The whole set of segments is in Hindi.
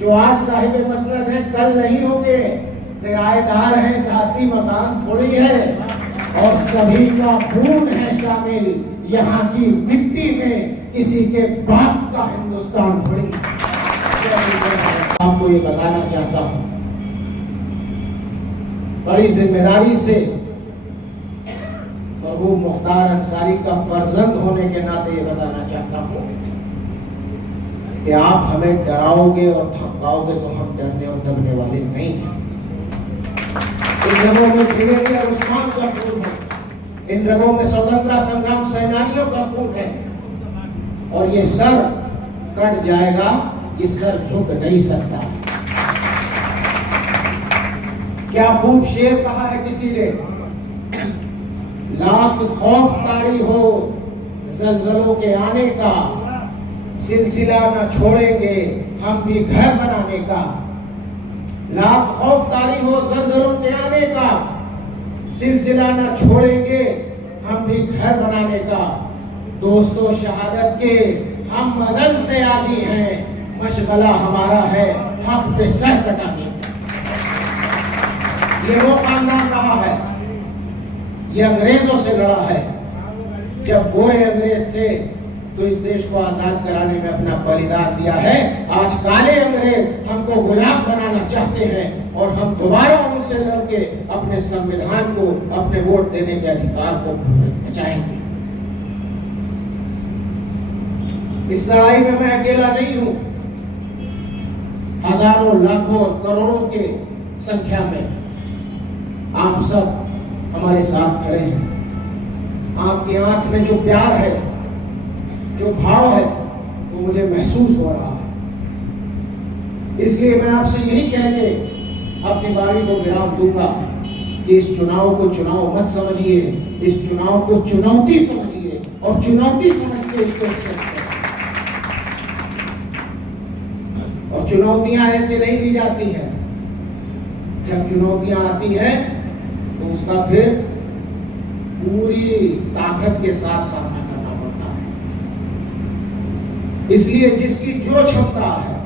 जो आज साहिब मसनद है कल नहीं होंगे, किराएदार है, जाती मकान थोड़ी है, और सभी का खून है शामिल यहाँ की मिट्टी में, किसी के बाप का हिंदुस्तान थोड़ी। आपको ये बताना चाहता हूं बड़ी जिम्मेदारी से, और वो मुख्तार अंसारी का फर्जंद होने के नाते ये बताना चाहता हूं कि आप हमें डराओगे और धमकाओगे तो हम डरने और दबने वाले नहीं हैं। इन रंगों में ब्रिगेडियर उस्मान का खून है, इन रंगों में स्वतंत्रता संग्राम सेनानियों का खून है, और ये सर कट जाएगा, ये सर झुक नहीं सकता। क्या खूब शेर कहा है किसी ने, लाख खौफ तारी हो जलजलों के आने का, सिलसिला न छोड़ेंगे हम भी घर बनाने का। लाख खौफ तारी हो जलजलों के आने का, सिलसिला न छोड़ेंगे हम भी घर बनाने का। दोस्तों शहादत के हम मजल से आदी हैं, मशगला हमारा है हक पे सर कटाने। ये वो खानदान रहा है, ये अंग्रेजों से लड़ा है। जब गोरे अंग्रेज थे तो इस देश को आजाद कराने में अपना बलिदान दिया है। आज काले अंग्रेज हमको गुलाम बनाना चाहते हैं, और हम दोबारा उनसे लड़के अपने संविधान को, अपने वोट देने के अधिकार को बचाएंगे। इस लड़ाई में मैं अकेला नहीं हूं, हजारों लाखों करोड़ों के संख्या में आप सब हमारे साथ खड़े हैं। आपकी आंख में जो प्यार है, जो भाव है, वो मुझे महसूस हो रहा है। इसलिए मैं आपसे यही कह के अपनी बारी को विराम दूंगा कि इस चुनाव को चुनाव मत समझिए, इस चुनाव को चुनौती समझिए, और चुनौती समझ के इसको एक्सेप्ट करें। और चुनौतियां ऐसे नहीं दी जाती हैं, जब चुनौतियां आती हैं तो उसका फिर पूरी ताकत के साथ सामना करना पड़ता है। इसलिए जिसकी जो क्षमता है,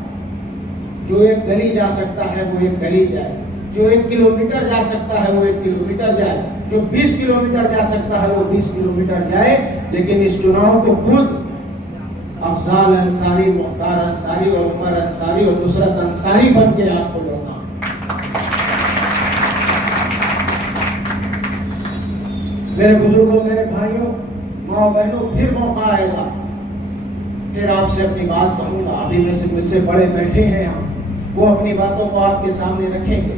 जो एक गली जा सकता है वो एक गली जाए, जो 1 किलोमीटर जा सकता है वो 1 किलोमीटर जाए, जो 20 किलोमीटर जा सकता है वो 20 किलोमीटर जाए। लेकिन इस चुनाव को खुद अफजाल अंसारी, मुख्तार अंसारी और उमर अंसारी और नुसरत अंसारी बन के आपको लड़ना। मेरे बुजुर्गों, मेरे भाइयों, माँ बहनों, फिर मौका आएगा, फिर आपसे अपनी बात कहूंगा। अभी में से मुझसे बड़े बैठे हैं यहाँ, वो अपनी बातों को आपके सामने रखेंगे।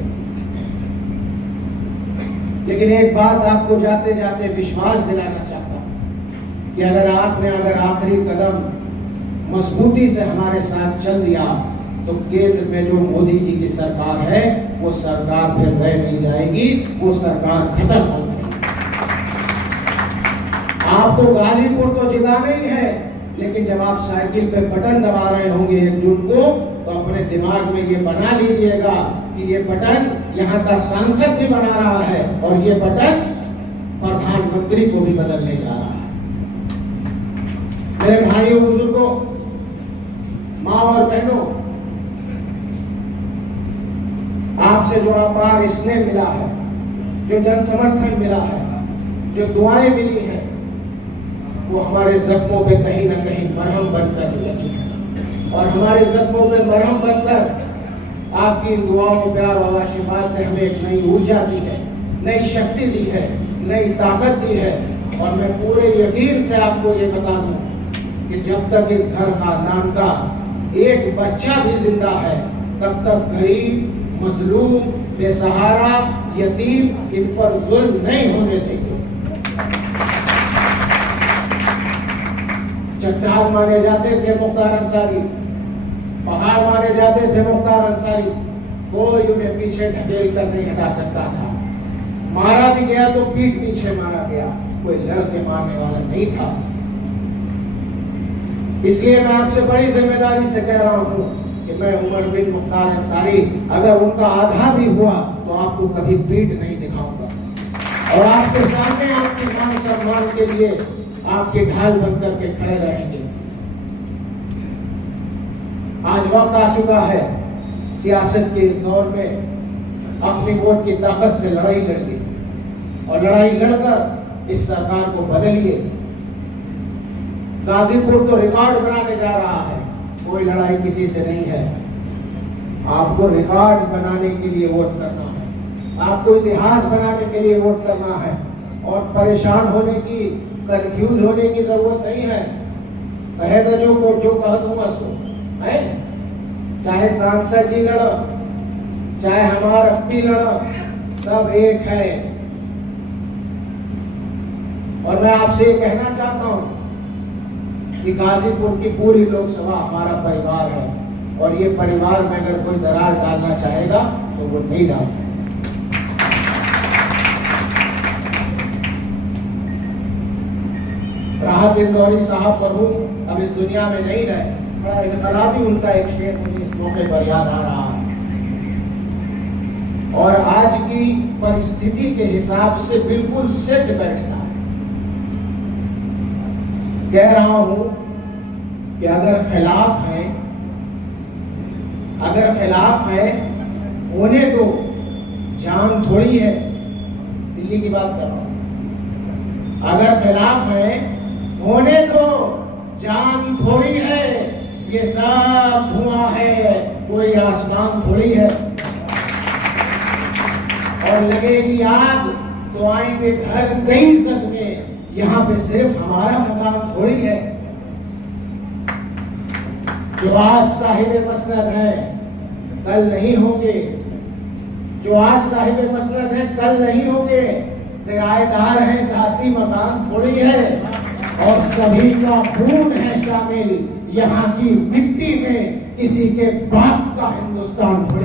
लेकिन एक बात आपको जाते जाते विश्वास दिलाना चाहता हूं कि अगर आखिरी कदम मजबूती से हमारे साथ चल दिया तो केंद्र में जो मोदी जी की सरकार है वो सरकार फिर रह नहीं जाएगी, वो सरकार खत्म हो जाएगी। आपको गाजीपुर तो जिताना ही है, लेकिन जब आप साइकिल पे बटन दबा रहे होंगे 1 जून को, तो अपने दिमाग में ये बना लीजिएगा कि ये बटन यहाँ का सांसद भी बना रहा है, और ये बटन प्रधानमंत्री को भी बदलने जा रहा है। मेरे भाइयों, बुजुर्गों, माँ और बहनों, आपसे जो अपार स्नेह मिला है, जो जन समर्थन मिला है, जो दुआएं मिली हैं, वो हमारे जख्मों पे कहीं ना कहीं मरहम बनकर लगी है। और हमारे जख्मों पे मरहम बनकर आपकी दुआओं, प्यार और आशीर्वाद ने हमें एक नई ऊर्जा दी है, नई शक्ति दी है, नई ताकत दी है। और मैं पूरे यकीन से आपको ये बता दूं कि जब तक इस घर खानदान का एक बच्चा भी जिंदा है, तब तक गरीब, मजलूम, बेसहारा, यतीम, इन पर जुल्म नहीं होने देंगे। चट्टान माने जाते थे मुख्तार अंसारी, पहाड़ माने जाते थे मुख्तार अंसारी, कोई उन्हें पीछे ढकेल कर नहीं हटा सकता था। मारा भी गया तो पीठ पीछे मारा गया, कोई लड़के मारने वाला नहीं था। इसलिए मैं आपसे बड़ी जिम्मेदारी से कह रहा हूं कि मैं उमर बिन मुख्तार अंसारी, अगर उनका आधा भी हुआ तो आपको कभी पीठ नहीं दिखाऊंगा, और आपके सामने आपके मान सम्मान के लिए आपके ढाल बनकर के खड़े रहेंगे। आज वक्त आ चुका है सियासत के इस दौर में अपनी वोट की ताकत से लड़ाई लड़िए और लड़ाई लड़कर इस सरकार को बदलिए। गाजीपुर तो रिकॉर्ड बनाने जा रहा है, कोई लड़ाई किसी से नहीं है। आपको रिकॉर्ड बनाने के लिए वोट करना है, आपको इतिहास बनाने के लिए वोट करना है और परेशान होने की, कंफ्यूज होने की जरूरत नहीं है। कहे तो जो कह दूंगा सो है, चाहे सांसद जी लड़ो, चाहे हमारा अपनी लड़ो, सब एक है। और मैं आपसे ये कहना चाहता हूं कि गाजीपुर की पूरी लोकसभा हमारा परिवार है और ये परिवार में अगर कोई दरार डालना चाहेगा तो वो नहीं डाल सकता। राहत इंदौरी साहब मरहूम अब इस दुनिया में नहीं रहे, बड़ा इनकलाबी उनका एक शेर मुझे इस मौके पर याद आ रहा है और आज की परिस्थिति के हिसाब से बिल्कुल सेट बैठता है। कह रहा हूं कि अगर खिलाफ है होने दो, जान थोड़ी है। दिल्ली की बात कर रहा हूं। अगर खिलाफ है होने दो, जान थोड़ी है। ये सब धुआं है, कोई आसमान थोड़ी है। और लगेगी आग तो आएंगे घर कई सदमे, यहाँ पे सिर्फ हमारा मकान थोड़ी है। जो आज साहिब मसनद है कल नहीं होंगे, जो आज साहिब मसनद है कल नहीं होंगे। किराएदार है, जाती मकान थोड़ी है और सभी का खून है शामिल यहाँ की मिट्टी में, किसी के बाप का हिंदुस्तान थोड़ी।